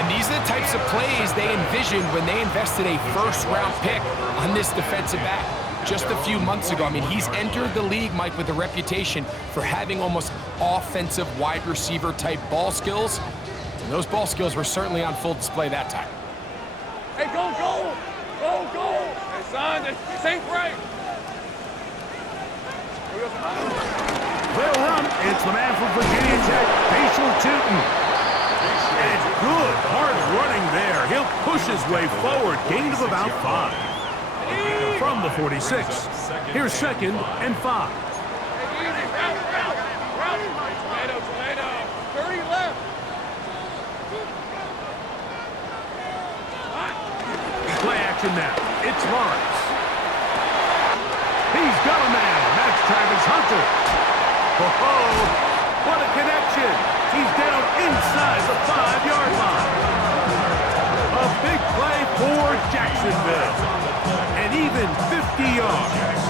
And these are the types of plays they envisioned when they invested a first-round pick on this defensive back just a few months ago. I mean, he's entered the league, Mike, with a reputation for having almost offensive wide receiver type ball skills. And those ball skills were certainly on full display that time. Hey, go, go! Go, go! Hey, son, this ain't right. Well, it's the man from Virginia Tech, Facial Tootin. And good, hard running there. He'll push his way forward, gain of about 5. From the 46, here's 2nd and 5. Tomato. 30 left. Play action now. It's Lawrence. He's got a man. That's Travis Hunter. Oh, what a connection. He's down inside the 5-yard line. A big play for Jacksonville. And even 50 yards.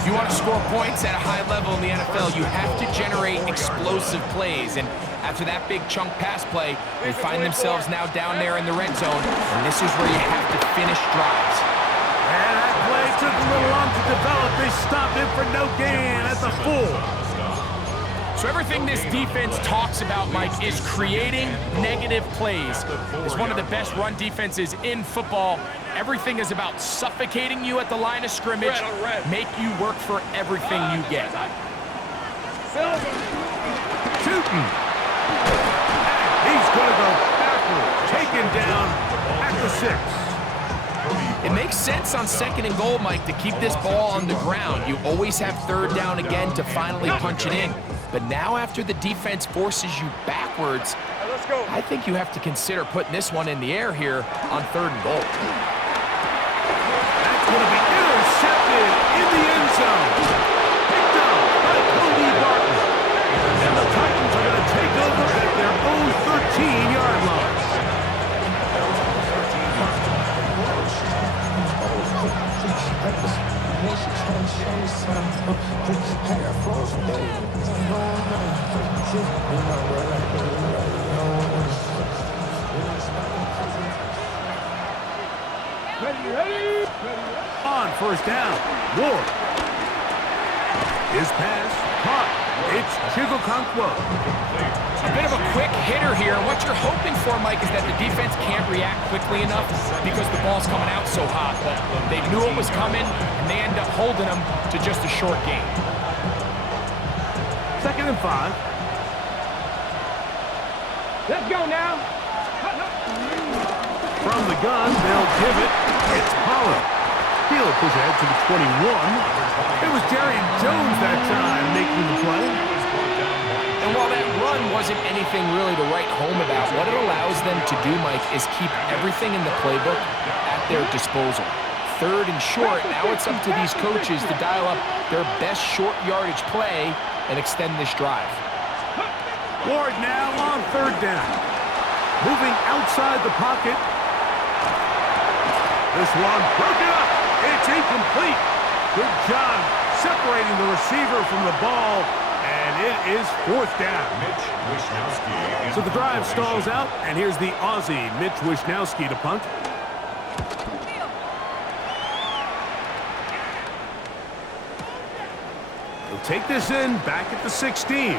If you want to score points at a high level in the NFL, you have to generate explosive plays. And after that big chunk pass play, they find themselves now down there in the red zone. And this is where you have to finish drives. And that play took a little long to develop. They stopped it for no gain at the 4. So everything this defense talks about, Mike, is creating negative plays. It's one of the best run defenses in football. Everything is about suffocating you at the line of scrimmage, make you work for everything you get. Tootin. He's going to go backwards, taken down at the 6. It makes sense on 2nd and goal, Mike, to keep this ball on the ground. You always have 3rd down again to finally punch it in. But now after the defense forces you backwards, I think you have to consider putting this one in the air here on 3rd and goal. That's going to be intercepted in the end zone. Picked up by Cody Barton. And the Titans are going to take over at their own 13-yard line. On 1st down, Ward. His pass, caught. It's Chigokonkwo. A bit of a quick hitter here. What you're hoping for, Mike, is that the defense can't react quickly enough because the ball's coming out so hot. But they knew it was coming, and they end up holding them to just a short gain. 2nd and 5. Let's go now. From the gun, they'll give it. It's Pollard. He'll push ahead to the 21. It was Darian Jones that time making the play. And while that run wasn't anything really to write home about, what it allows them to do, Mike, is keep everything in the playbook at their disposal. 3rd and short, now it's up to these coaches to dial up their best short yardage play and extend this drive. Ward now on 3rd down. Moving outside the pocket. This one broken up. It's incomplete. Good job separating the receiver from the ball. And it is 4th down. So the drive stalls out, and here's the Aussie, Mitch Wishnowsky, to punt. He'll take this in back at the 16.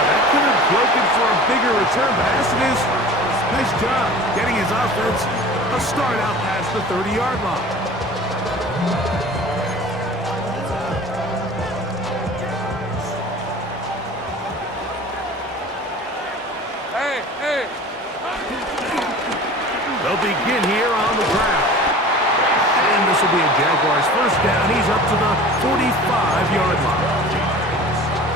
That could have broken for a bigger return, but as it is, nice job getting his offense a start out past the 30-yard line. Hey. They'll begin here on the ground. And this will be a Jaguars 1st down. He's up to the 45-yard line.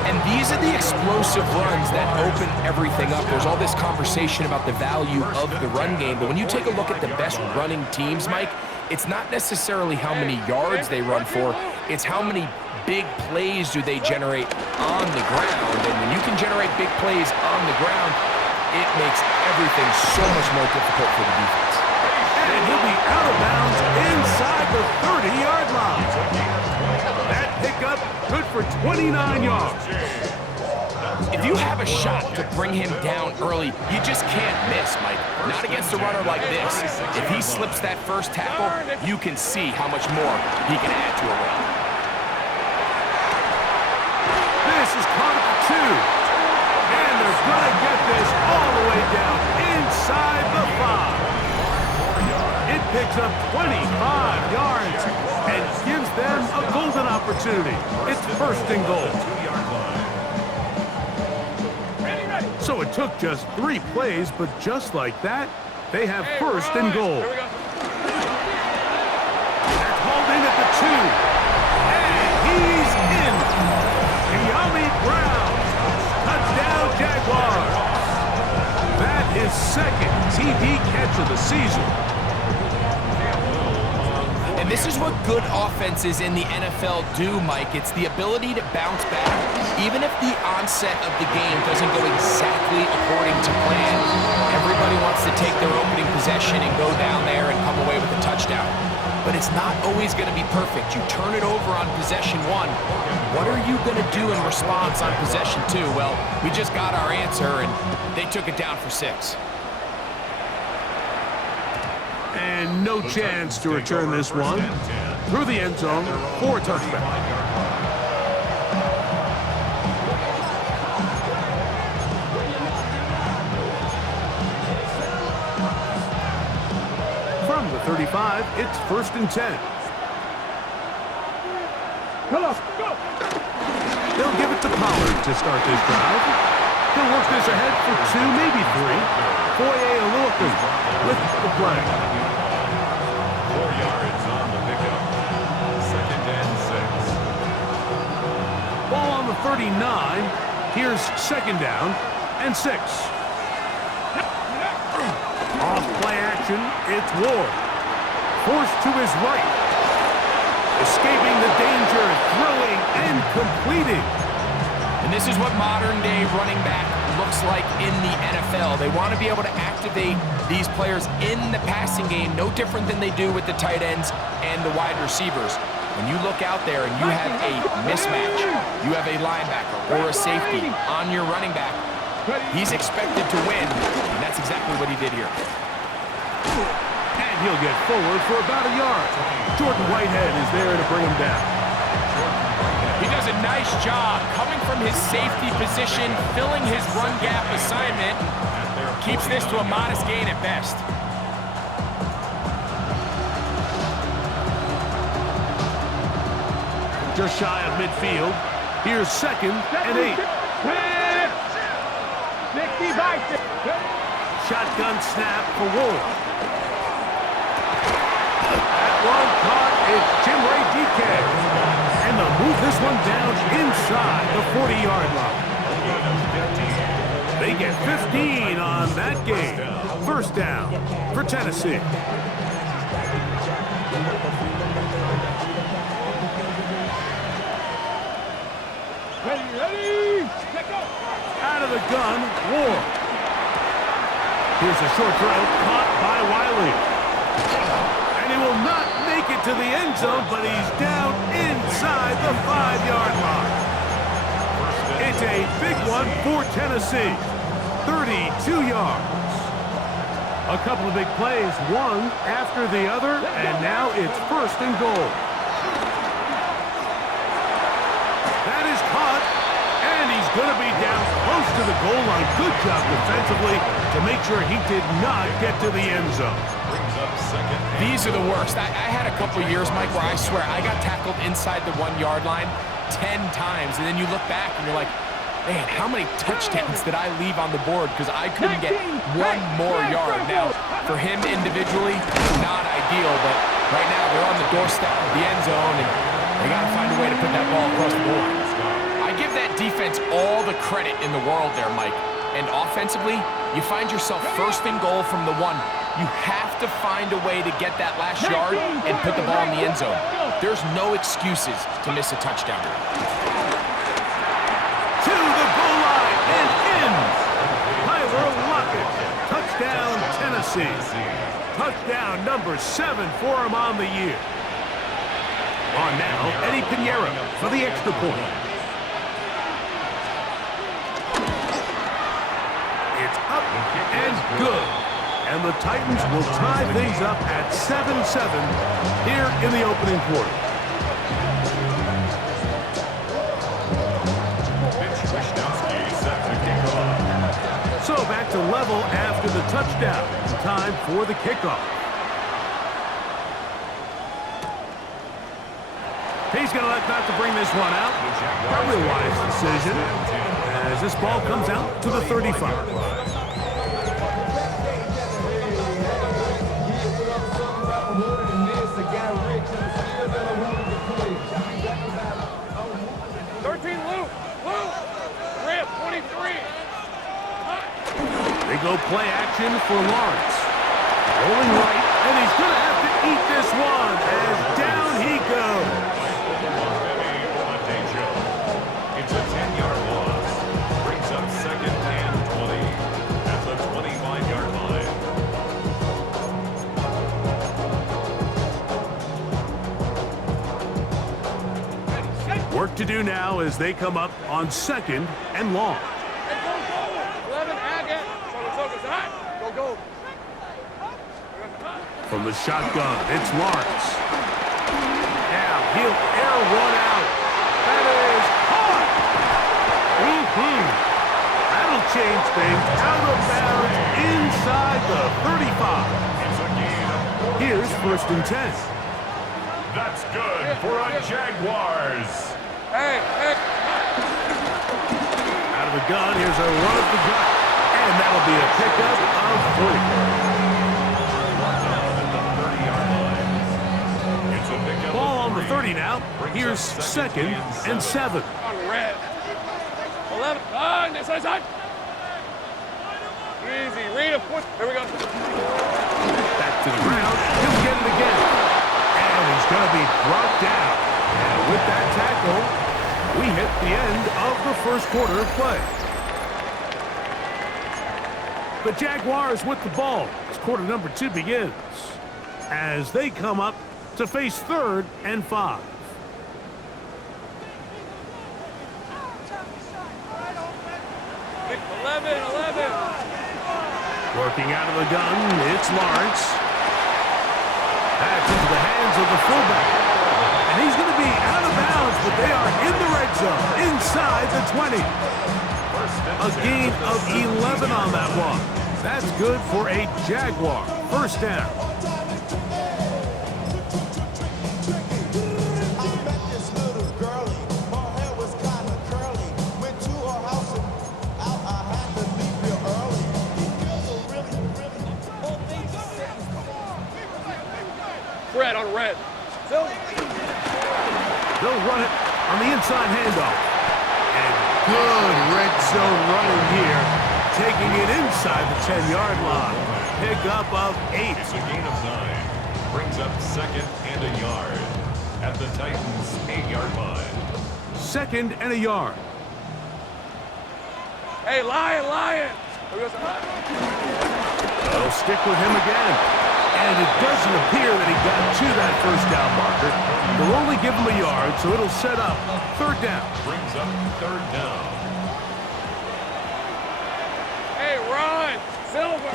And these are the explosive runs that open everything up. There's all this conversation about the value of the run game, but when you take a look at the best running teams, Mike, it's not necessarily how many yards they run for, it's how many big plays do they generate on the ground. And when you can generate big plays on the ground, it makes everything so much more difficult for the defense. And he'll be out of bounds inside the 30-yard line. That pickup good for 29 yards. If you have a shot to bring him down early, you just can't miss, Mike. Not against a runner like this. If he slips that first tackle, you can see how much more he can add to a run. This is caught at the 2. And they're going to get this all the way down inside the 5. It picks up 25 yards and gives them a golden opportunity. It's first and goal. So it took just 3 plays, but just like that, they have first and goal. They're called in at the 2. And he's in. Yummy Brown. Touchdown, Jaguars. That is second TD catch of the season. And this is what good offenses in the NFL do, Mike. It's the ability to bounce back. Even if the onset of the game doesn't go exactly according to plan, everybody wants to take their opening possession and go down there and come away with a touchdown. But it's not always going to be perfect. You turn it over on possession 1. What are you going to do in response on possession 2? Well, we just got our answer, and they took it down for 6. And no chance to return this one. Through the end zone for a touchback. From the 35, it's first and 10. They'll give it to Pollard to start this drive. He'll work this ahead for 2, maybe 3. Foye Aluakun with the play. 4 yards on the pickup. Second and 6. Ball on the 39. Here's second down and 6. Off play action, it's Ward. Forced to his right. Escaping the danger, throwing and completing. And this is what modern-day running back looks like in the NFL. They want to be able to activate these players in the passing game, no different than they do with the tight ends and the wide receivers. When you look out there and you have a mismatch, you have a linebacker or a safety on your running back, he's expected to win, and that's exactly what he did here. And he'll get forward for about a yard. Jordan Whitehead is there to bring him down. He does a nice job coming from his safety position, filling his run gap assignment, keeps this to a modest gain at best. Just shy of midfield. Here's second and 8. Shotgun snap for Ward. That one caught. It's Jim Ray DK. And they'll move this one down inside the 40-yard line. They get 15 on that game. First down for Tennessee. Out of the gun, Ward. Here's a short throw caught by Wiley. And he will not make it to the end zone, but he's down inside the 5-yard line. It's a big one for Tennessee. 32 yards. A couple of big plays, one after the other, and now it's first and goal. That is caught, and he's going to be down close to the goal line. Good job defensively to make sure he did not get to the end zone. These are the worst. I had a couple of years, Mike, where I swear I got tackled inside the 1-yard line 10 times, and then you look back and you're like, man, how many touchdowns did I leave on the board because I couldn't get one more yard? Now, for him individually, not ideal, but right now they're on the doorstep of the end zone, and they got to find a way to put that ball across the board. I give that defense all the credit in the world there, Mike. And offensively, you find yourself first and goal from the 1. You have to find a way to get that last yard and put the ball in the end zone. There's no excuses to miss a touchdown. To the goal line and in. Tyler Lockett. Touchdown, Tennessee. Touchdown number 7 for him on the year. On now, Eddie Pinheiro for the extra point. Good. And the Titans will tie things up at 7-7 here in the opening quarter. So back to level after the touchdown. Time for the kickoff. He's going to elect not to bring this one out. Probably a wise decision as this ball comes out to the 35. They go play action for Lawrence. Rolling right, and he's going to have to eat this one as down he goes. It's a 10-yard loss. Brings up second and 20 at the 25-yard line. Work to do now as they come up on second and long. From the shotgun, it's Lawrence. Now he'll air one out. That is caught. That'll change things. Out of bounds inside the 35. Here's 1st and 10. That's good for a Jaguars. Hey. Out of the gun, here's a run of the gut. And that'll be a pickup of 3. Ball on the 30 now. Here's 2nd and 7. Red. 11. On this side. Easy. Read a foot. Here we go. Back to the ground. He'll get it again. And he's going to be brought down. And with that tackle, we hit the end of the first quarter of play. The Jaguars with the ball as quarter number 2 begins. As they come up to face 3rd and 5. Working out of the gun, it's Lawrence. That's into the hands of the fullback. And he's going to be out of bounds, but they are in the red zone, inside the 20. A gain of 11 on that one. That's good for a Jaguar. 1st down. Red on red. They'll run it on the inside handoff. And good red zone running here. Taking it inside the 10-yard line. Pickup of 8. It's a gain of 9. Brings up 2nd and a yard at the Titans' 8-yard line. 2nd and a yard. Hey, Lion. They'll stick with him again. And it doesn't appear that he got to that 1st down marker. They'll only give him a yard, so it'll set up 3rd down. Brings up 3rd down. Hey, Ron. Silver.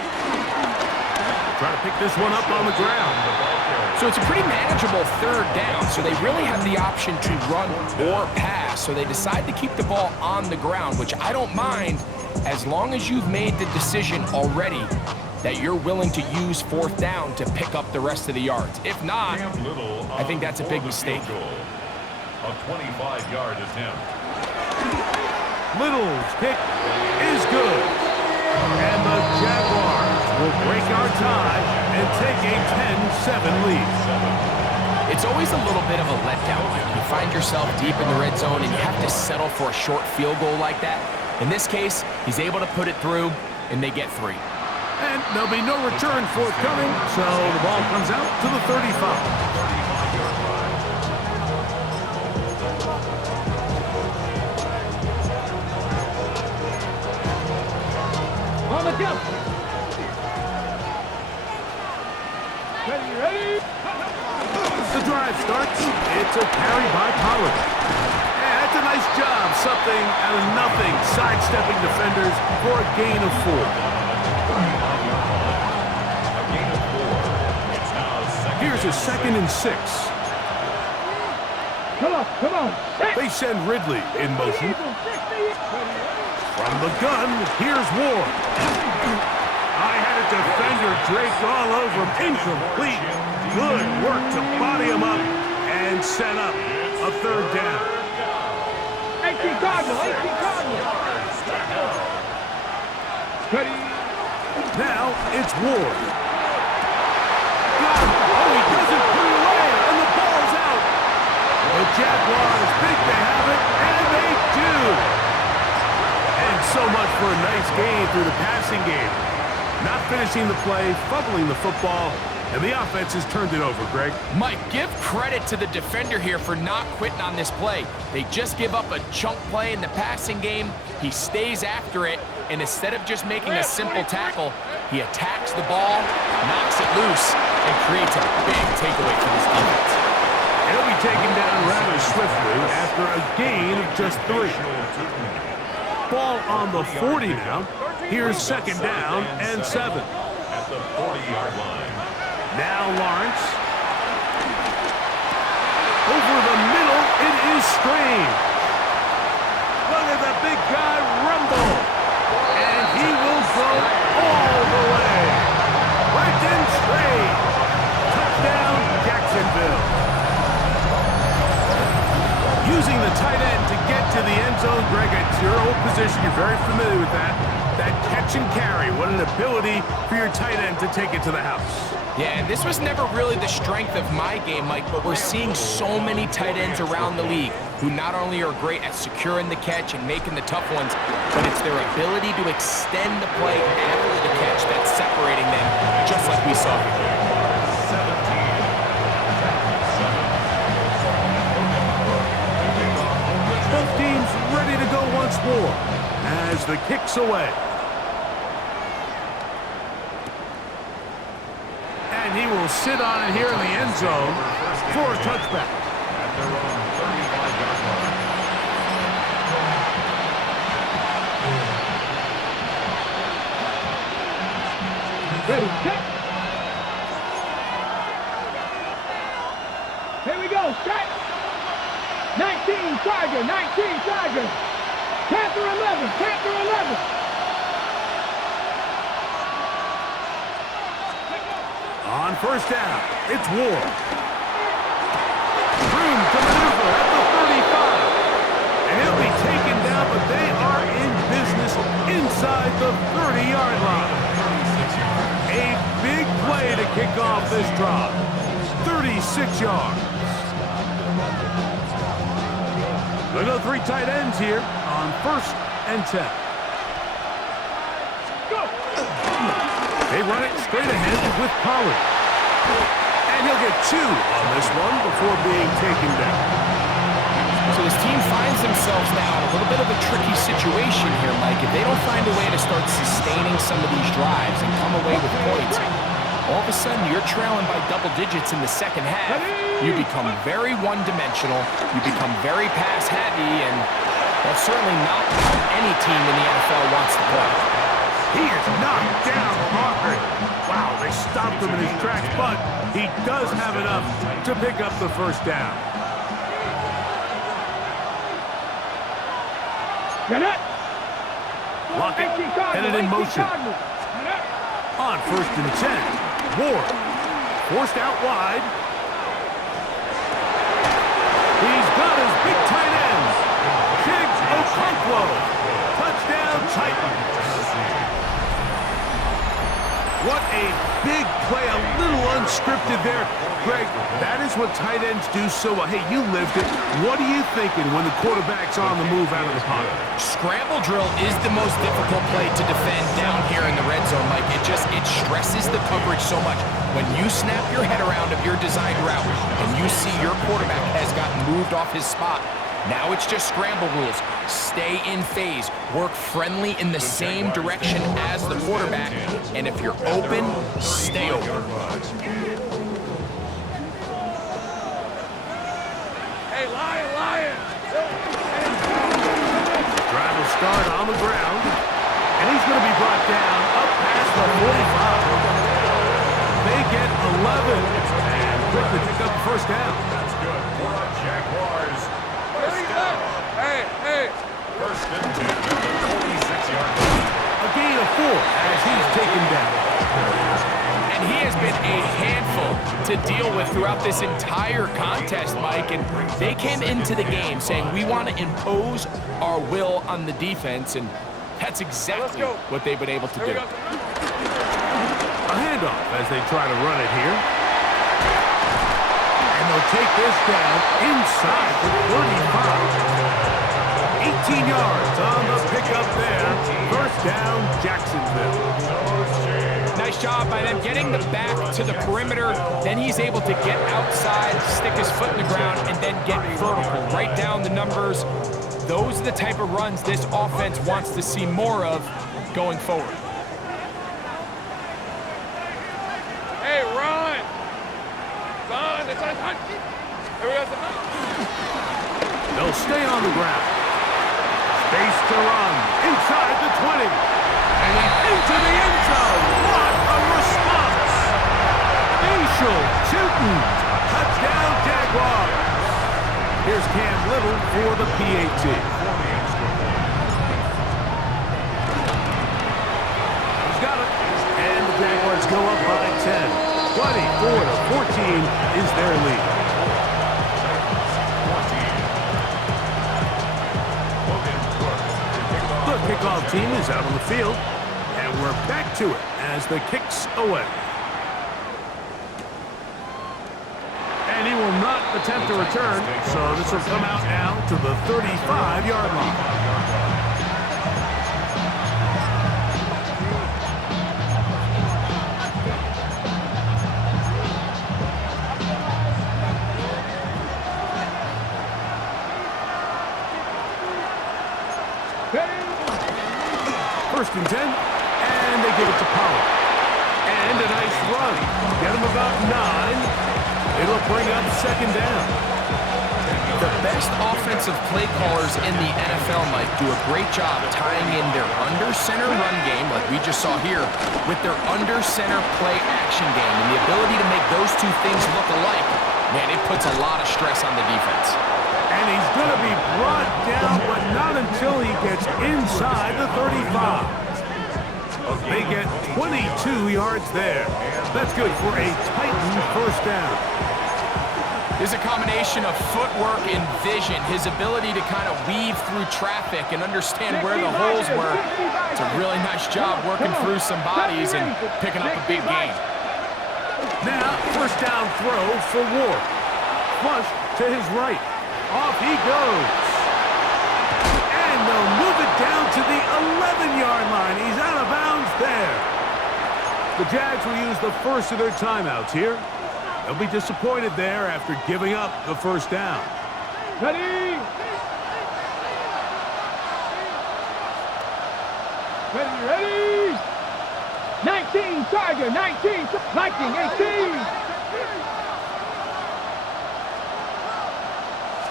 Try to pick this one up on the ground. So it's a pretty manageable 3rd down, so they really have the option to run or pass. So they decide to keep the ball on the ground, which I don't mind as long as you've made the decision already that you're willing to use 4th down to pick up the rest of the yards. If not, I think that's a big mistake. A 25-yard attempt. Little's kick is good. And the Jaguars will break our tie and take a 10-7 lead. It's always a little bit of a letdown when you find yourself deep in the red zone and you have to settle for a short field goal like that. In this case, he's able to put it through, and they get 3. And there'll be no return forthcoming, so the ball comes out to the 35. On the jump. Ready. The drive starts. It's a carry by Pollard. And that's a nice job. Something out of nothing. Sidestepping defenders for a gain of 4. Here's a 2nd and 6. Come on. They send Ridley in motion. From the gun, here's Ward. I had a defender draped all over him. Incomplete. Good work to body him up and set up a 3rd down. 18 Cardinal. Now it's Ward. Got him. Oh, he doesn't put it away, and the ball's out. The Jaguars think they have it, and they do. And so much for a nice gain through the passing game. Not finishing the play, fumbling the football, and the offense has turned it over, Greg. Mike, give credit to the defender here for not quitting on this play. They just give up a chunk play in the passing game. He stays after it, and instead of just making a simple tackle, he attacks the ball, knocks it loose, and creates a big takeaway for this defense. He'll be taken down rather swiftly after a gain of just 3. Ball on the 40 now. Here's 2nd down and 7. At the 40-yard line. Now Lawrence. Over the middle, it is Strange. Look at the big guy rumble. And he will go all the way. Right in Strange. Touchdown, Jacksonville. Using the tight end to get to the end zone, Greg, it's your old position. You're very familiar with that. That catch and carry. What an ability for your tight end to take it to the house. Yeah, and this was never really the strength of my game, Mike, but we're seeing so many tight ends around the league who not only are great at securing the catch and making the tough ones, but it's their ability to extend the play after the catch that's separating them, just like we saw here. 17. Both teams ready to go once more as the kick's away. And he will sit on it here in the end zone for a touchback. At their own 35-yard line. Ready, set. Here we go, set. 19 Tiger. Panther 11. On 1st down, it's Ward. Room to maneuver at the 35. And he'll be taken down, but they are in business inside the 30-yard line. A big play to kick off this drive. 36 yards. They'll go 3 tight ends here on 1st and 10. They run it straight ahead with Pollard. And he'll get 2 on this one before being taken down. So this team finds themselves now in a little bit of a tricky situation here, Mike. If they don't find a way to start sustaining some of these drives and come away with points, all of a sudden you're trailing by double digits in the second half. You become very one-dimensional. You become very pass-heavy, and that's certainly not how any team in the NFL wants to play. He is knocked down hard. Wow, they stopped him in his tracks, but he does have enough to pick up the 1st down. Lockett headed in motion. On 1st and 10, Ward forced out wide. He's got his big tight ends. Chiggs Okonkwo. Touchdown Titans. What a big play, a little unscripted there. Greg, that is what tight ends do so well. Hey, you lived it. What are you thinking when the quarterback's on the move out of the pocket? Scramble drill is the most difficult play to defend down here in the red zone, Mike. It stresses the coverage so much. When you snap your head around of your designed route and you see your quarterback has gotten moved off his spot, now it's just scramble rules. Stay in phase. Work friendly in the same direction as the quarterback. And if you're open, stay open. Hey, Lion. Drive will start on the ground. And he's going to be brought down up past the 45. They get 11. And quickly pick up the first down. That's good for the Jaguars. First down. Hey. First and 10 at the 46-yard line. A gain of 4 as he's taken down. And he has been a handful to deal with throughout this entire contest, Mike. And they came into the game saying, we want to impose our will on the defense. And that's exactly what they've been able to do. A handoff as they try to run it here. And they'll take this down inside the 35. 18 yards on the pickup there. First down, Jacksonville. Nice job by them getting the back to the perimeter. Then he's able to get outside, stick his foot in the ground, and then get vertical. Right down the numbers. Those are the type of runs this offense wants to see more of going forward. Hey, run. Son, it's on. Here we go, son. They'll stay on the ground. Space to run inside the 20. And he's into the end zone. What a response. Facial shooting. Touchdown, Jaguars. Here's Cam Little for the PAT. He's got it. And the Jaguars go up by 10. 24-14 is their lead. The kickoff team is out on the field, and we're back to it as the kick's away. And he will not attempt to return, so this will come out now to the 35-yard line. First and 10, and they give it to Pollard. And a nice run. Get him about 9. It'll bring up second down. The best offensive play callers in the NFL, Mike, do a great job tying in their under-center run game, like we just saw here, with their under-center play action game. And the ability to make those two things look alike, man, it puts a lot of stress on the defense. And he's going to be brought down, but not until he gets inside the 35. They get 22 yards there. That's good for a Titan first down. There's a combination of footwork and vision, his ability to kind of weave through traffic and understand where the holes were. It's a really nice job working through some bodies and picking up a big gain. Now, first down throw for Ward. Flush to his right. Off he goes. And they'll move it down to the 11-yard line. He's out of bounds there. The Jags will use the first of their timeouts here. They'll be disappointed there after giving up the first down. Ready? Ready? 19, Tiger, 19, Viking, 18.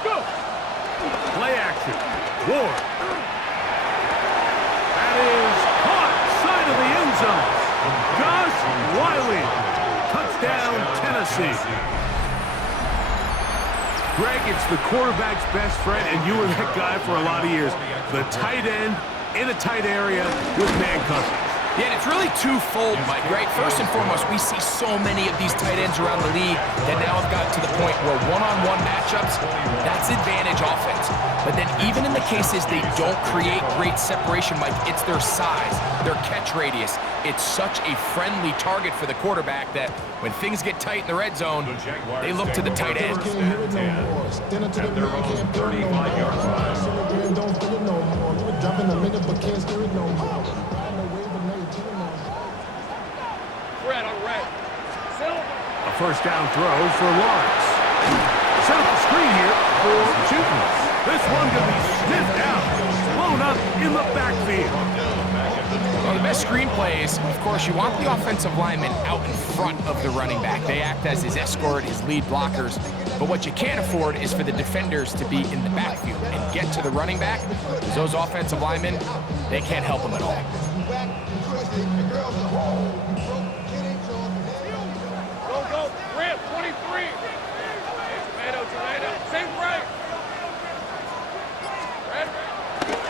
Go. Play action. Ward. That is caught side of the end zone. Josh Wiley. Touchdown, Tennessee. Greg, it's the quarterback's best friend, and you were that guy for a lot of years. The tight end in a tight area with man coverage. Yeah, and it's really twofold, Mike, right? First and foremost, we see so many of these tight ends around the league that now have gotten to the point where one-on-one matchups, that's advantage offense. But then even in the cases they don't create great separation, Mike, it's their size, their catch radius. It's such a friendly target for the quarterback that when things get tight in the red zone, they look to the tight end. At their own 35-yard line. Red on red. Silver. A first down throw for Lawrence. Set up the screen here for Newton. This one going to be sniffed out. Blown up in the backfield. Well, the best screen plays, of course, you want the offensive lineman out in front of the running back. They act as his escort, his lead blockers. But what you can't afford is for the defenders to be in the backfield and get to the running back, because those offensive linemen, they can't help them at all. Go, Ramp, 23. Same break.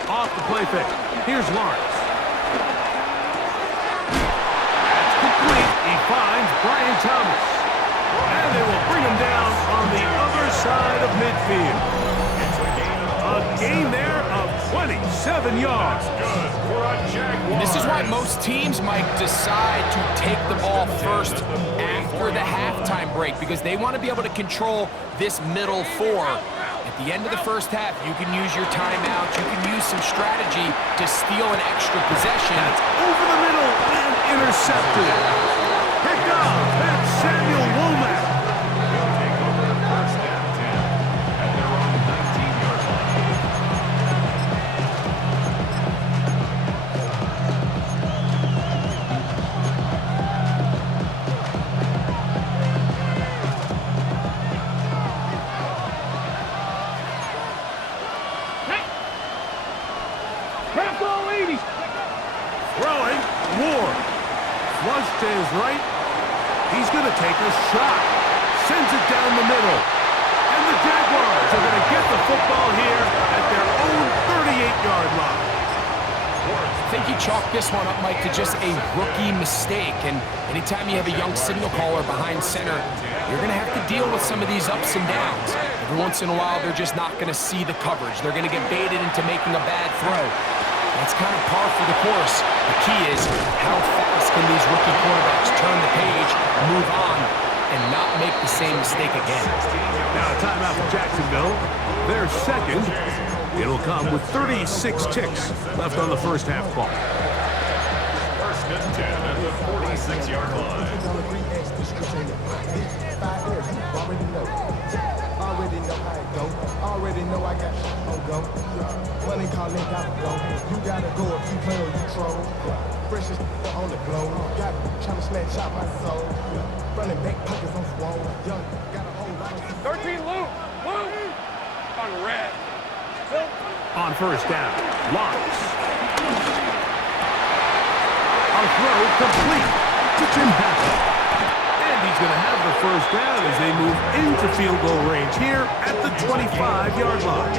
Off the play fake. Here's Lawrence. That's complete. He finds Brian Thomas. And they will bring him down on the other side of midfield. A gain there of 27 yards. Good for a Jaguar. This is why most teams might decide to take the ball first after the halftime break, because they want to be able to control this middle four. At the end of the first half, you can use your timeout, you can use some strategy to steal an extra possession. That's over the middle and intercepted. Pick up. That's Samuel Womack. They'll take over first and 10 at their own 19-yard line. Throwing. Ward. Flush to his right. He's going to take a shot. Sends it down the middle. And the Jaguars are going to get the football here at their own 38-yard line. I think you chalk this one up, Mike, to just a rookie mistake. And anytime you have a young signal caller behind center, you're going to have to deal with some of these ups and downs. Every once in a while, they're just not going to see the coverage. They're going to get baited into making a bad throw. That's kind of par for the course. The key is how fast can these rookie quarterbacks turn the page, move on, and not make the same mistake again. Now a timeout for Jacksonville. Their second. It'll come with 36 ticks left on the first half clock. First and 10 at the 46-yard line. Already know how it go. Already know I got shit on go. Money calling, gotta go. You gotta go if you play or you troll. Freshest on the glow. Got trying to snatch out my soul. Running back pockets on swole. Young, got a whole lot of 13, Luke. On red. On first down, Lawrence. A throw complete to Tim Patrick. And he's going to have the first down as they move into field goal range here at the 25-yard line.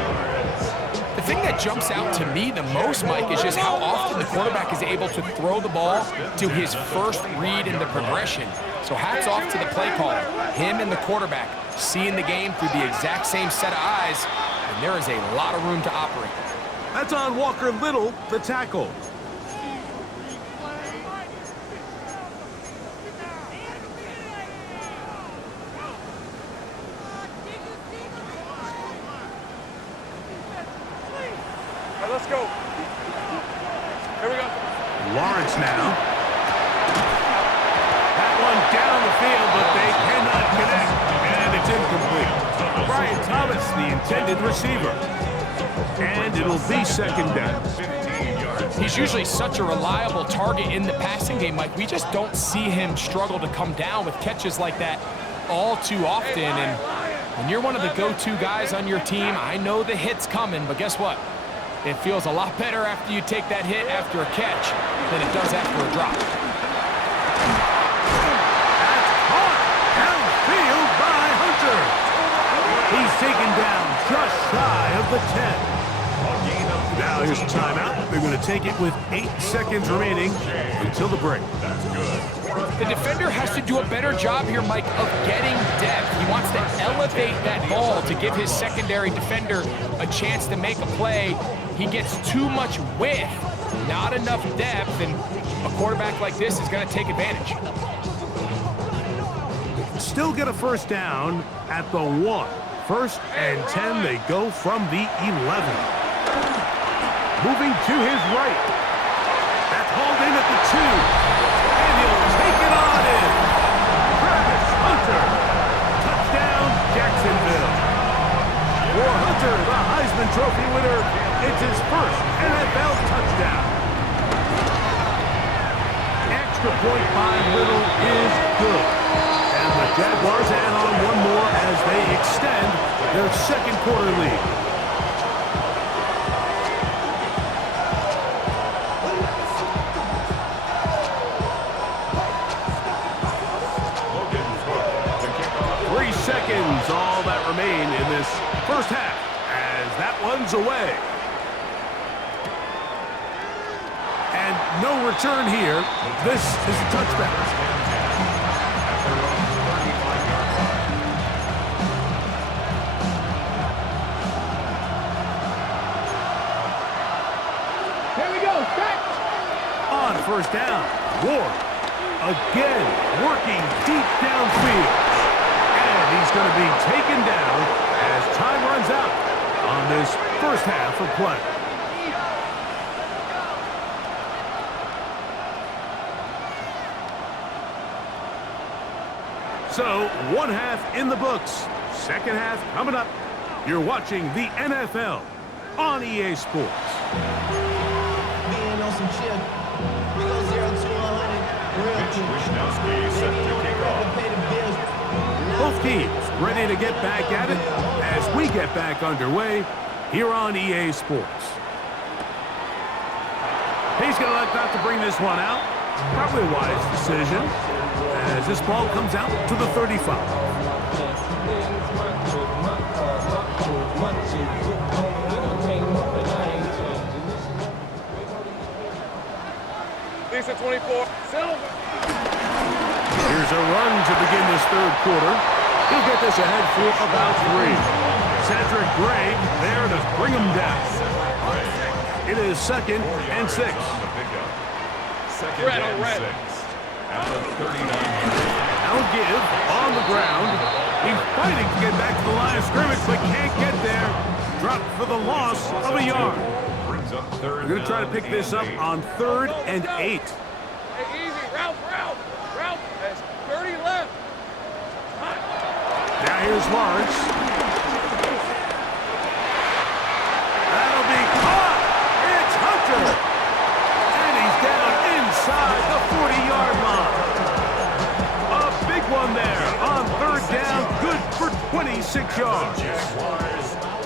The thing that jumps out to me the most, Mike, is just how often the quarterback is able to throw the ball to his first read in the progression. So hats off to the play caller. Him and the quarterback seeing the game through the exact same set of eyes, and there is a lot of room to operate. That's on Walker Little, the tackle. All right, let's go. Here we go. Lawrence now. That one down the field, but they cannot connect. And it's incomplete. Brian Thomas, the intended receiver. And it'll be second down. He's usually such a reliable target in the passing game, Mike. We just don't see him struggle to come down with catches like that all too often. And when you're one of the go-to guys on your team, I know the hit's coming, but guess what? It feels a lot better after you take that hit after a catch than it does after a drop. That's caught downfield by Hunter. He's taken down just shy of the 10. Now here's a timeout. They're going to take it with 8 seconds remaining until the break. That's good. The defender has to do a better job here, Mike, of getting depth. He wants to elevate that ball to give his secondary defender a chance to make a play. He gets too much width, not enough depth, and a quarterback like this is going to take advantage. Still get a first down at the 1. First and 10, they go from the 11. Moving to his right. That's hauled in at the 2. And he'll take it on in. Travis Hunter. Touchdown, Jacksonville. For Hunter, the Heisman Trophy winner, it's his first NFL touchdown. Extra point by Little is good. And the Jaguars add on one more as they extend their second quarter lead. All that remain in First half, as that one's away. And no return here. This is a touchback. On first down, Ward again working deep downfield. And he's going to be taken down as time runs out on this first half of play. So, one half in the books. Second half coming up. You're watching the NFL on EA Sports. Being on some chill. We go 0 to 100. Mitch Wishnowsky set to kick off. Both teams ready to get back at it as we get back underway here on EA Sports. He's going to elect not to bring this one out. Probably a wise decision as this ball comes out to the 35. Lisa 24. Silver. Here's a run to begin this third quarter. He'll get this ahead for about 3. Cedric Gray there to bring him down. It is 2nd and 6. Second and 6 at the 39. Now give on the ground. He's fighting to get back to the line of scrimmage, but can't get there. Dropped for the loss of a yard. We're going to try to pick this up on 3rd and 8. Hey, easy. Ralph. There's 30 left. Now here's Lawrence. That'll be caught. It's Hunter. And he's down inside the 40-yard line. A big one there on 3rd down. Good for 26 yards.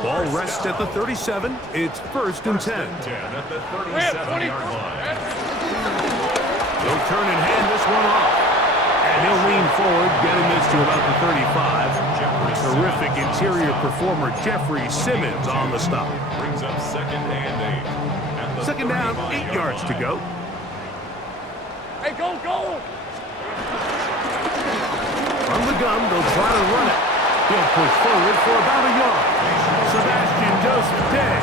Ball rests at the 37. It's 1st and 10. At the 37-yard line. He'll turn and hand this one off. And he'll lean forward, getting this to about the 35. Terrific interior performer Jeffrey Simmons on the stop. Brings up 2nd and 8. Second down, 8 yards to go. Hey, go. From the gun, they'll try to run it. He'll push forward for about a yard. Sebastian Joseph Day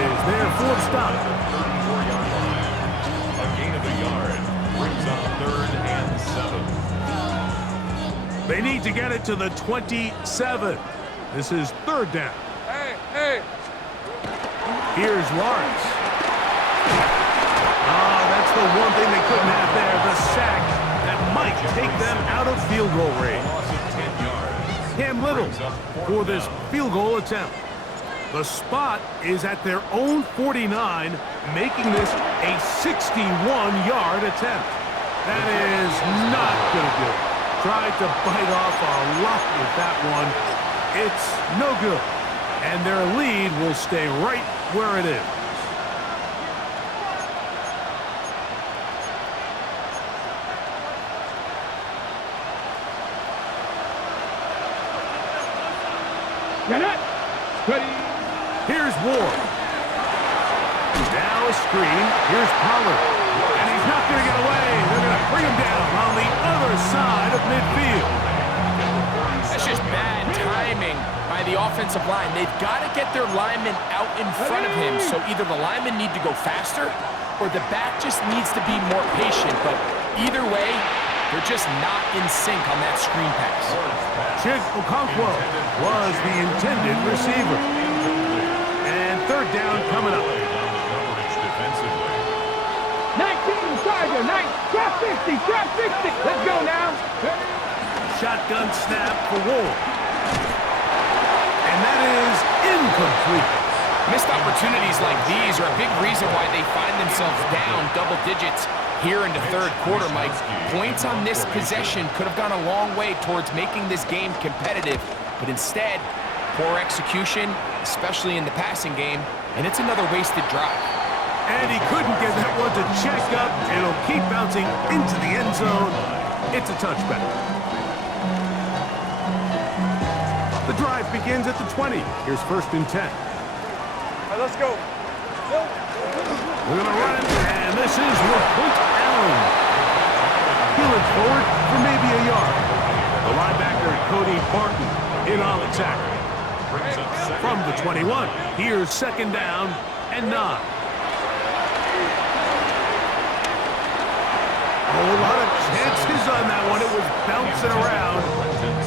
is there for the stop. 34-yard line. A gain of a yard brings up 3rd and 7. They need to get it to the 27. This is 3rd down. Hey. Here's Lawrence. That's the one thing they couldn't have there, the sack that might take them out of field goal range. Loss of 10 yards. Cam Little for this field goal attempt. The spot is at their own 49, making this a 61-yard attempt. That is not going to do it. Tried to bite off a lot with that one. It's no good. And their lead will stay right where it is. Here's Ward. Now a screen. Here's Pollard. And he's not going to get away. They're going to bring him down on the other side of midfield. That's just bad timing by the offensive line. They've got to get their linemen out in front of him, so either the linemen need to go faster or the back just needs to be more patient. But either way, they're just not in sync on that screen pass. Chig Okonkwo was the intended receiver. And 3rd down coming up. 19, Tiger, 9, trap 50. Let's go now. Shotgun snap for Ward. And that is incomplete. Missed opportunities like these are a big reason why they find themselves down double digits here in the 3rd quarter, Mike. Points on this possession could have gone a long way towards making this game competitive, but instead, poor execution, especially in the passing game, and it's another wasted drive. And he couldn't get that one to check up. It'll keep bouncing into the end zone. It's a touchback. The drive begins at the 20. Here's 1st and 10. All right, let's go. We're going to run it, and this is LaQuint Allen. Peeling forward for maybe a yard. The linebacker, Cody Barton, in on the tackle. From the 21, here's 2nd down and 9. A whole lot of chances on that one. It was bouncing around,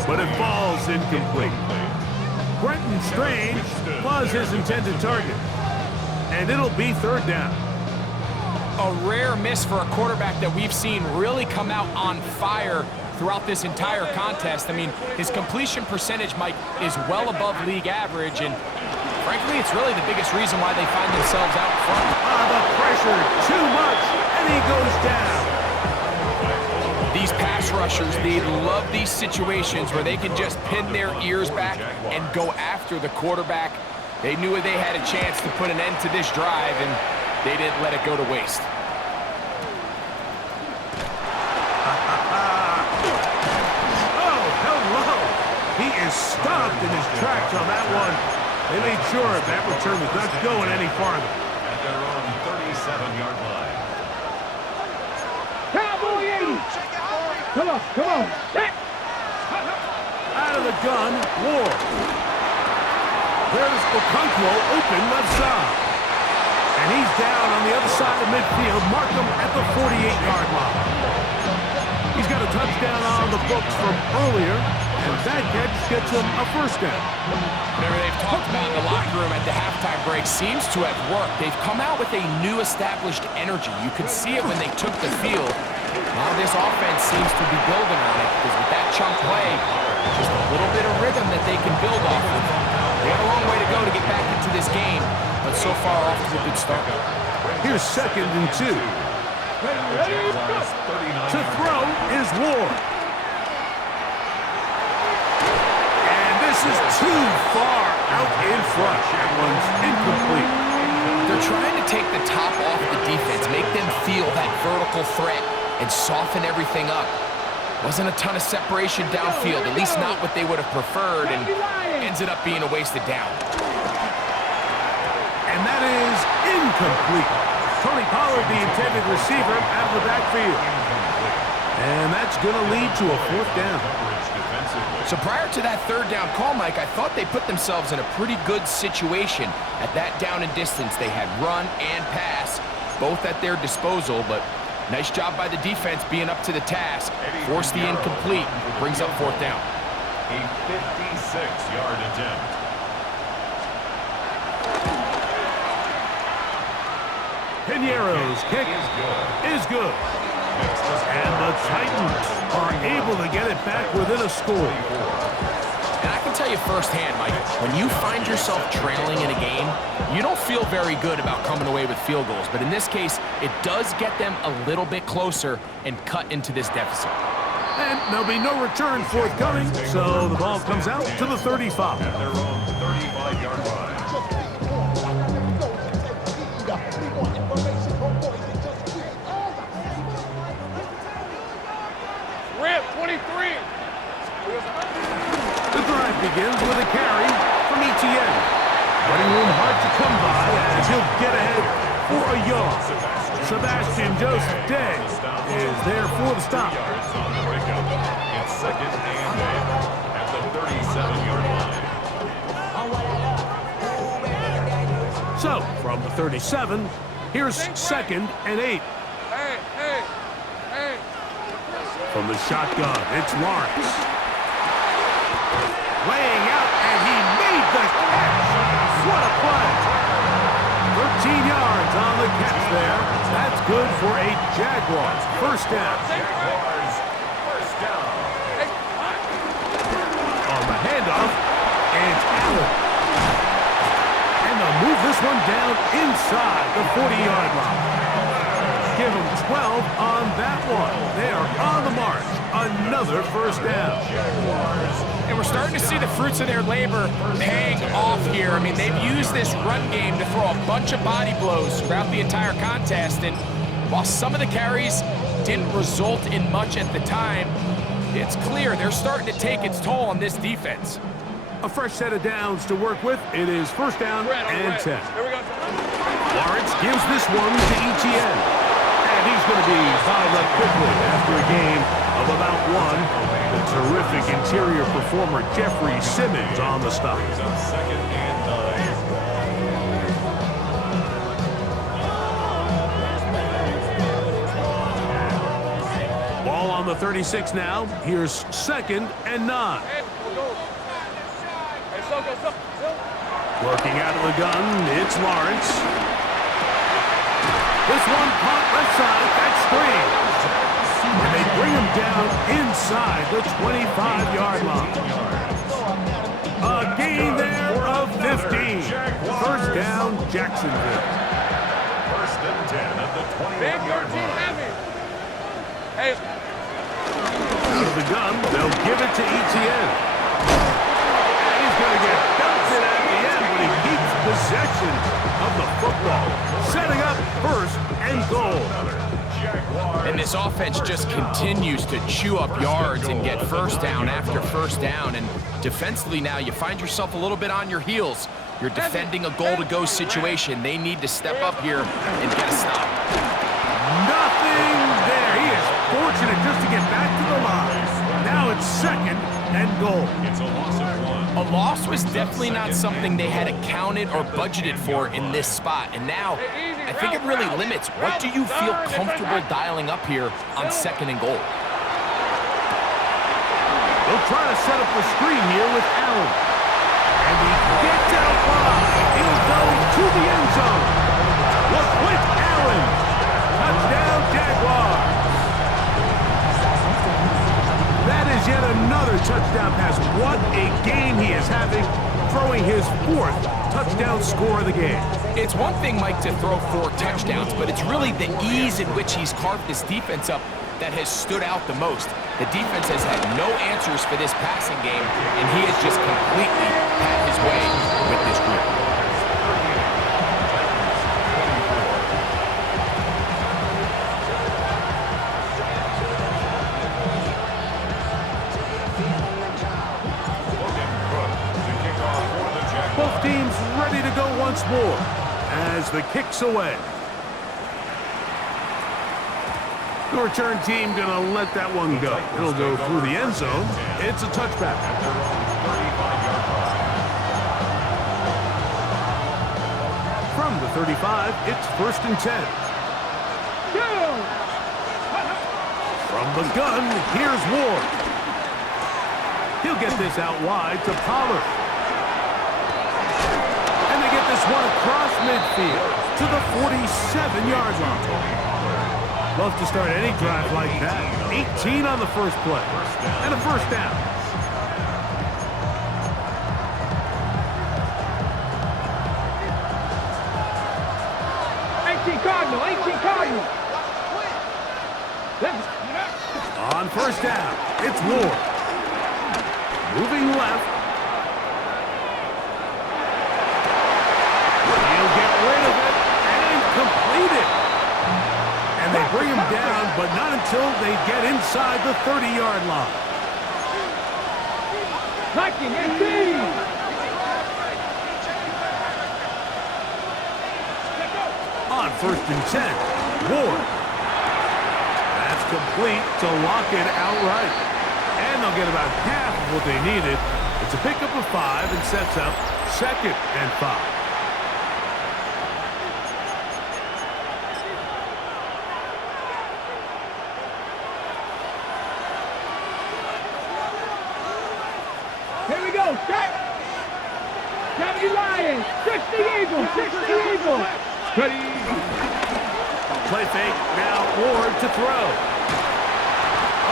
but it falls incomplete. Brenton Strange was his intended target, and it'll be 3rd down. A rare miss for a quarterback that we've seen really come out on fire throughout this entire contest. I mean, his completion percentage, Mike, is well above league average, and frankly, it's really the biggest reason why they find themselves out front. The pressure, too much, and he goes down. These pass rushers, they love these situations where they can just pin their ears back and go after the quarterback. They knew they had a chance to put an end to this drive, and they didn't let it go to waste. He is stopped in his tracks on that one. They made sure that return was not going any farther. At their own 37-yard line. Cowboy 80. Come on, come on. Out of the gun, Ward. There's Okonkwo open left side. And he's down on the other side of midfield. Mark him at the 48-yard line. He's got a touchdown on the books from earlier, and that catch gets him a 1st down. Whatever they've talked about in the locker room at the halftime break seems to have worked. They've come out with a new established energy. You could see it when they took the field. Now this offense seems to be building on it, because with that chunk play, just a little bit of rhythm that they can build off of. They got a long way to go to get back into this game, but so far off to a good start. Here's 2nd and 2. To throw is Ward. And this is too far out in front. That one's incomplete. They're trying to take the top off the defense, make them feel that vertical threat, and soften everything up. Wasn't a ton of separation downfield, at least not what they would have preferred, and ended up being a wasted down. And that is incomplete. Tony Pollard, the intended receiver, out of the backfield. And that's going to lead to a 4th down. So prior to that 3rd down call, Mike, I thought they put themselves in a pretty good situation. At that down and distance, they had run and pass, both at their disposal, but nice job by the defense being up to the task. Forced the incomplete, brings up 4th down. A 56-yard attempt. Piñeiro's kick is good. And the Titans are able to get it back within a score. And I can tell you firsthand, Mike, when you find yourself trailing in a game, you don't feel very good about coming away with field goals. But in this case, it does get them a little bit closer and cut into this deficit. And there'll be no return forthcoming, so the ball comes out to the 35. At their own 35-yard line. Rip, 23. The drive begins with a carry from Etienne. Running room hard to come by as he'll get ahead for a yard. Sebastian Joseph Day is there for the stop. Yards on the breakup. It's 2nd and 8 at the 37-yard line. So, from the 37, here's 2nd and 8. Hey, hey, hey. From the shotgun, it's Lawrence. Laying out, and he made the catch. What a play. 13 yards on the catch there. That's good for a Jaguars 1st down. Jaguars, 1st down. On the handoff, it's Allen. And they'll move this one down inside the 40-yard line. Give them 12 on that one. They are on the march. Another 1st down. And we're starting to see the fruits of their labor paying off here. I mean, they've used this run game to throw a bunch of body blows throughout the entire contest. And while some of the carries didn't result in much at the time, it's clear they're starting to take its toll on this defense. A fresh set of downs to work with. It is first down and 10. Here we go. Lawrence gives this one to Etienne. And he's going to be fouled up quickly after a game of about one. The terrific interior performer Jeffrey Simmons on the stop. Brings up second and 9. Ball on the 36 now. Here's second and 9. Hey, we'll go. Hey, so. Working out of the gun, it's Lawrence. This one caught left side, that's screen. And they bring him down inside the 25-yard line. A gain there of 15. First down, Jacksonville. First and 10 at the Big 20-yard 13 line. heavy. Hey, Out of the gun, they'll give it to Etienne. And he's going to get belted at the end, but he keeps possession of the football. Setting up first and goal. And this offense just continues to chew up yards and get first down after first down. And defensively now, you find yourself a little bit on your heels. You're defending a goal-to-go situation. They need to step up here and get a stop. Nothing there. He is fortunate just to get back to the line. Now it's second and goal. It's a loss of 1. A loss was definitely not something they had accounted or budgeted for in this spot. And now, I think it really limits what do you feel comfortable dialing up here on second and goal. They'll try to set up the screen here with Allen. And he gets out wide. He'll go to the end zone. Look with Allen. Touchdown, Jaguars. That is yet another touchdown pass. What a game he is having, throwing his 4th touchdown score of the game. It's one thing, Mike, to throw 4 touchdowns, but it's really the ease in which he's carved this defense up that has stood out the most. The defense has had no answers for this passing game, and he has just completely had his way with this group. Both teams ready to go once more as the kick's away. The return team going to let that one go. It'll go through the end zone. It's a touchback. From the 35, it's first and 10. From the gun, here's Ward. He'll get this out wide to Pollard. And they get this one across midfield to the 47-yard line. Love to start any drive like that. 18 on the first play. And a first down. Cardinal. On first down, it's Ward. Moving left. He'll get rid of it and complete it. And they bring him down, but not until they get inside the 30-yard line. On first and 10, Ward. That's complete to lock it outright. And they'll get about half of what they needed. It's a pickup of 5 and sets up second and 5. Here we go, set! Cover the Lions! 60 Eagles! Ready! Play fake, now Ward to throw.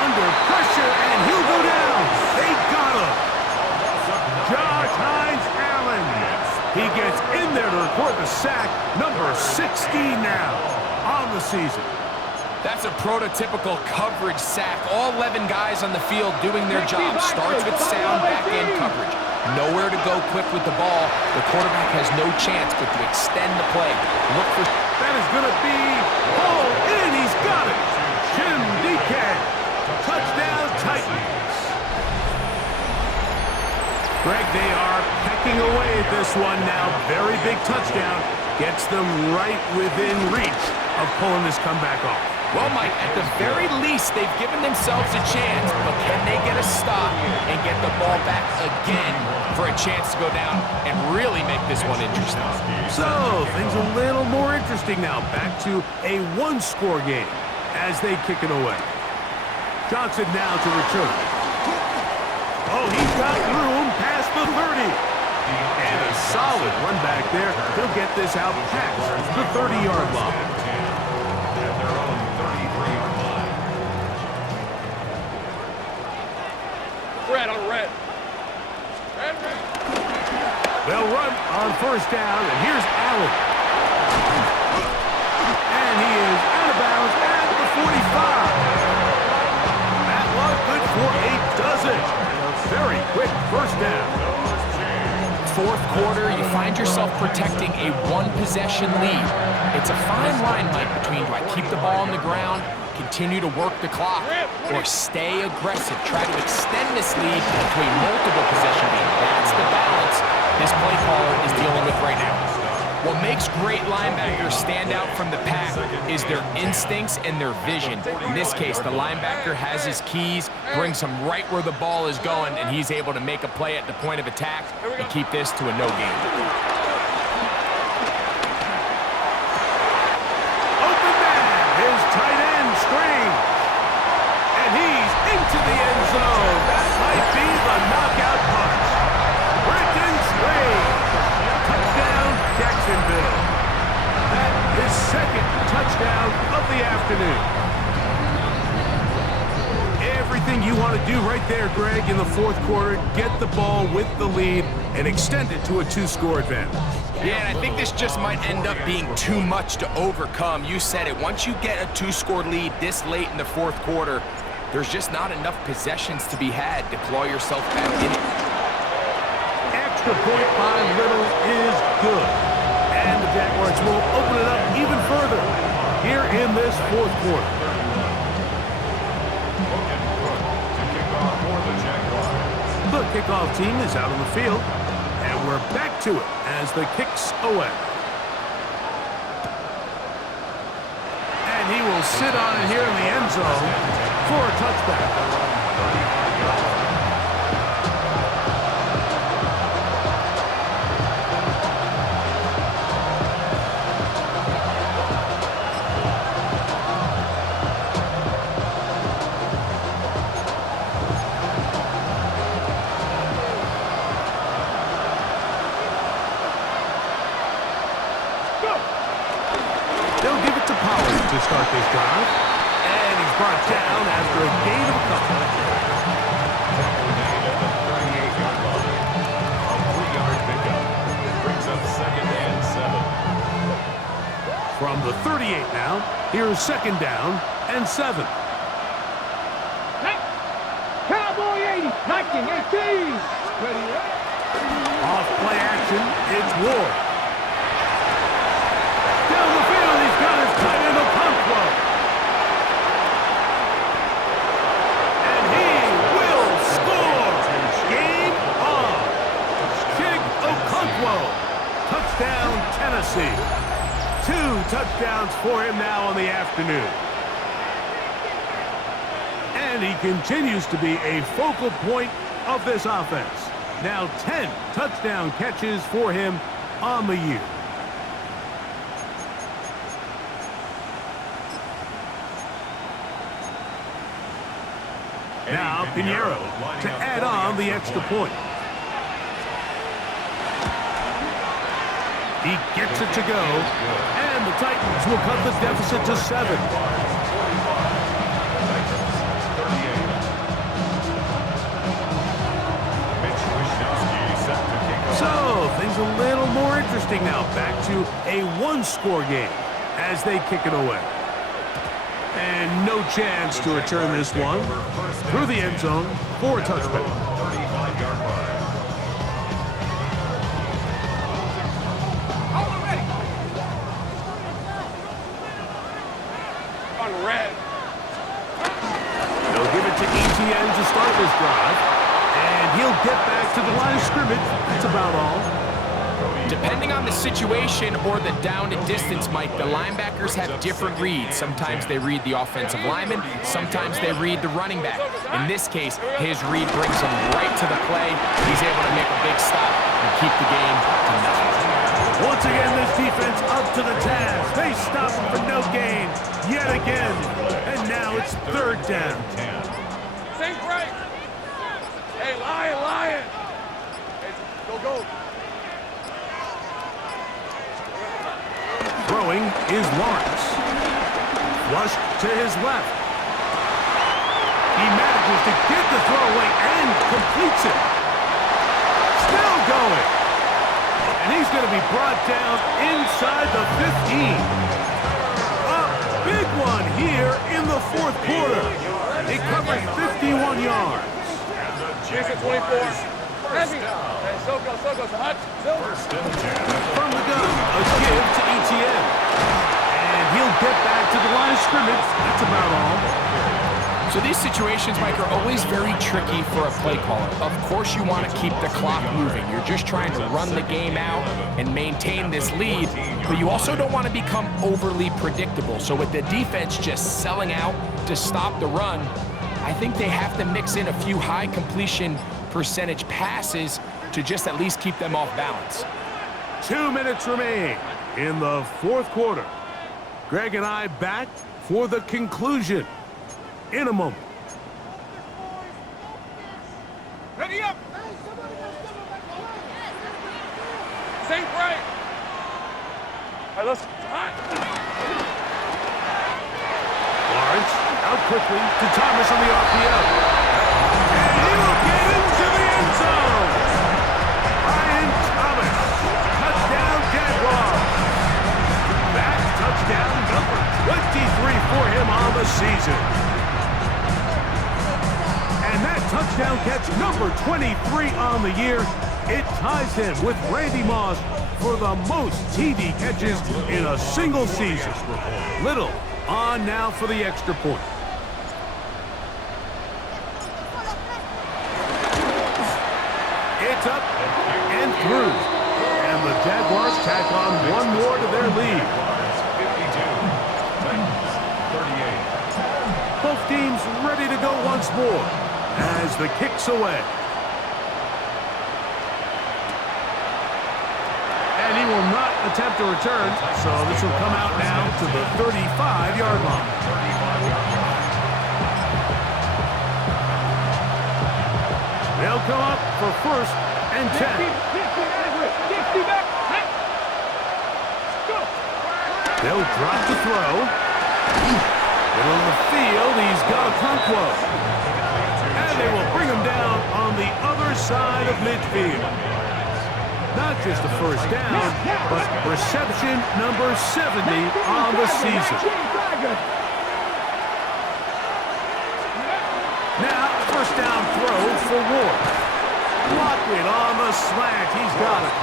Under pressure, and he'll go down. They got him. Josh Hines-Allen. He gets in there to record the sack, number 16 now on the season. That's a prototypical coverage sack. All 11 guys on the field doing their job. Starts with sound back-end coverage. Nowhere to go quick with the ball. The quarterback has no chance but to extend the play. Look for... That is going to be hauled in. He's got it. Jim DK. Touchdown, Titans. Greg, they are pecking away at this one now. Very big touchdown. Gets them right within reach of pulling this comeback off. Well, Mike, at the very least, they've given themselves a chance, but can they get a stop and get the ball back again for a chance to go down and really make this one interesting? So, things a little more interesting now. Back to a one-score game as they kick it away. Johnson now to return. Oh, he's got room past the 30. And a solid run back there. He'll get this out past the 30-yard line. At their own 33-yard line. Red on red. Red. They'll run on first down, and here's Allen. And he is out of bounds at the 45. That one good for a dozen. And a very quick first down. Fourth quarter, you find yourself protecting a one-possession lead. It's a fine line, Mike, between do I keep the ball on the ground, continue to work the clock, or stay aggressive, try to extend this lead to a multiple possession game. That's the balance this play caller is dealing with right now. What makes great linebackers stand out from the pack is their instincts and their vision. In this case, the linebacker has his keys, brings him right where the ball is going, and he's able to make a play at the point of attack and keep this to a no gain. Open man, his tight end string. And he's into the end zone. That might be the knockout punch. Brenton Strange. Touchdown, Jacksonville. That is second touchdown of the afternoon. Everything you want to do right there, Greg, in the fourth quarter, get the ball with the lead and extend it to a two-score advantage. Yeah, and I think this just might end up being too much to overcome. You said it. Once you get a two-score lead this late in the fourth quarter, there's just not enough possessions to be had to claw yourself back in it. Extra point by Little is good. And the Jaguars will open it up even further here in this fourth quarter. The kickoff team is out on the field, and we're back to it as the kick's away. And he will sit on it here in the end zone for a touchback. To start this drive, and he's brought down after a gain of a couple. At the 38-yard line, a 3-yard pickup brings up second and 7. From the 38 now, here's second down and 7. Cowboy 80, 19, 18. Ready, Off play action, it's Ward. Down the field, he's got his tight end Okonkwo. And he will score. Game on. Chig Okonkwo. Touchdown, Tennessee. 2 touchdowns for him now on the afternoon. And he continues to be a focal point of this offense. Now 10 touchdown catches for him on the year. Now Pinheiro to add on the extra point. He gets it to go, and the Titans will cut the deficit to 7. So, things a little more interesting now. Back to a one-score game as they kick it away. And no chance to return this one through the end zone for a touchback. 35-yard line. On red. They'll give it to ETN to start this drive. And he'll get back to the line of scrimmage. That's about all. Depending on the situation or the down and distance, Mike, the linebackers have different reads. Sometimes they read the offensive lineman, sometimes they read the running back. In this case, his read brings him right to the play. He's able to make a big stop and keep the game to nothing. Once again, this defense up to the task. They stop him for no gain yet again. And now it's third down. Sink right. Hey, Lion. Hey, go. Throwing is Lawrence. Flushed to his left. He manages to get the throw away and completes it. Still going. And he's going to be brought down inside the 15. A big one here in the fourth quarter. He covers 51 yards. Here's the 24. Heavy. Hey, so goes hot. First and 10. From the gun, a give to ETN. And he'll get back to the line of scrimmage. That's about all. So these situations, Mike, are always very tricky for a play caller. Of course you want to keep the clock moving. You're just trying to run the game out and maintain this lead, but you also don't want to become overly predictable. So with the defense just selling out to stop the run, I think they have to mix in a few high completion percentage passes to just at least keep them off balance. 2 minutes remain in the fourth quarter. Greg and I back for the conclusion in a moment. Ready up. Sink right. All right, let's. Lawrence out quickly to Thomas on the RPO. And he will get into the end zone. Ryan Thomas. Touchdown Jaguars. That touchdown number 23 for him on the season. And that touchdown catch number 23 on the year, it ties him with Randy Moss for the most TD catches in a single season. Little on now for the extra point. It's up and through. And the Jaguars tack on one more to their lead. 52, Titans 38. Both teams ready to go once more as the kick's away. And he will not attempt a return, so this will come out now to the 35-yard line. They'll come up for first and 10. They'll drop the throw. Middle of the field, he's got a Conquo. And they will bring him down on the other side of midfield. Not just a first down, but reception number 70 on the season. Now, first down throw for Ward. Lockwood on the slant. He's got it.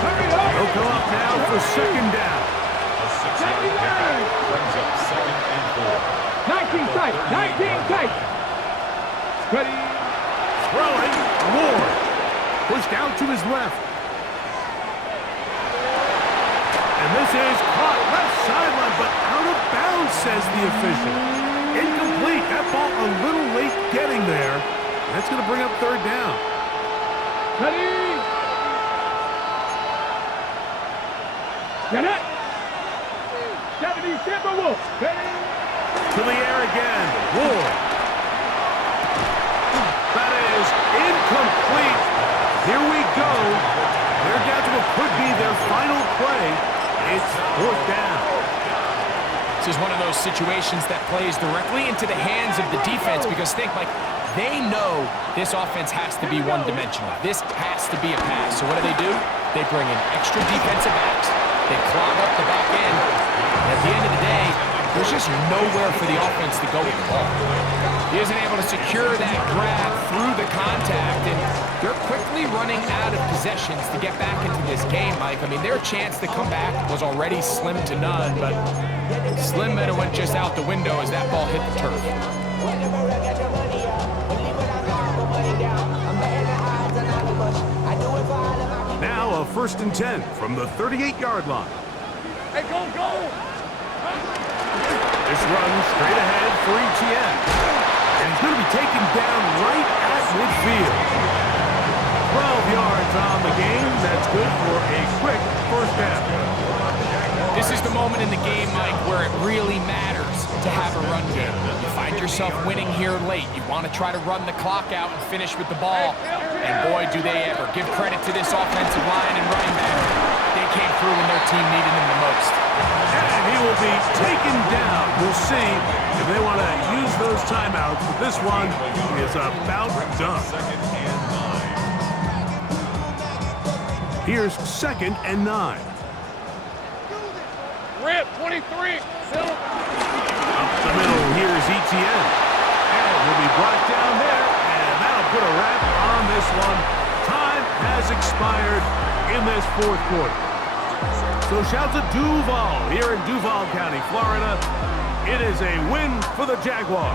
He'll come up now for second down. A 6-yard pickup brings up second and 4. 19 tight. Ready. Throwing, Ward. Pushed out to his left. And this is caught left sideline, but out of bounds, says the official. Incomplete. That ball a little late getting there. That's going to bring up third down. Ready. Get it. 70 Timberwolves. Ready. To the air again. Ward. That is incomplete. Here we go. They're down to what could be their final play. It's fourth down. This is one of those situations that plays directly into the hands of the defense because think, Mike, they know this offense has to be one-dimensional. This has to be a pass. So what do? They bring in extra defensive backs. They clog up the back end. And at the end of the day, there's just nowhere for the offense to go with the ball. He isn't able to secure that grab through the contact, and they're quickly running out of possessions to get back into this game, Mike. I mean, their chance to come back was already slim to none, but slim better went just out the window as that ball hit the turf. Now 1st and 10 from the 38-yard line. Hey, go, go! This run straight ahead for Etienne. And he's going to be taken down right at midfield. 12 yards on the game. That's good for a quick first down. This is the moment in the game, Mike, where it really matters to have a run game. You find yourself winning here late. You want to try to run the clock out and finish with the ball. And boy, do they ever. Give credit to this offensive line and running back. They came through when their team needed them the most. And he will be taken down. We'll see if they want to use those timeouts. But this one is about done. Here's 2nd and 9. Rip, 23. Middle. Up the middle, here's Etienne. And he'll be brought down there, and that'll put a wrap on this one. Time has expired in this 4th quarter. So shout to Duval here in Duval County, Florida. It is a win for the Jaguars.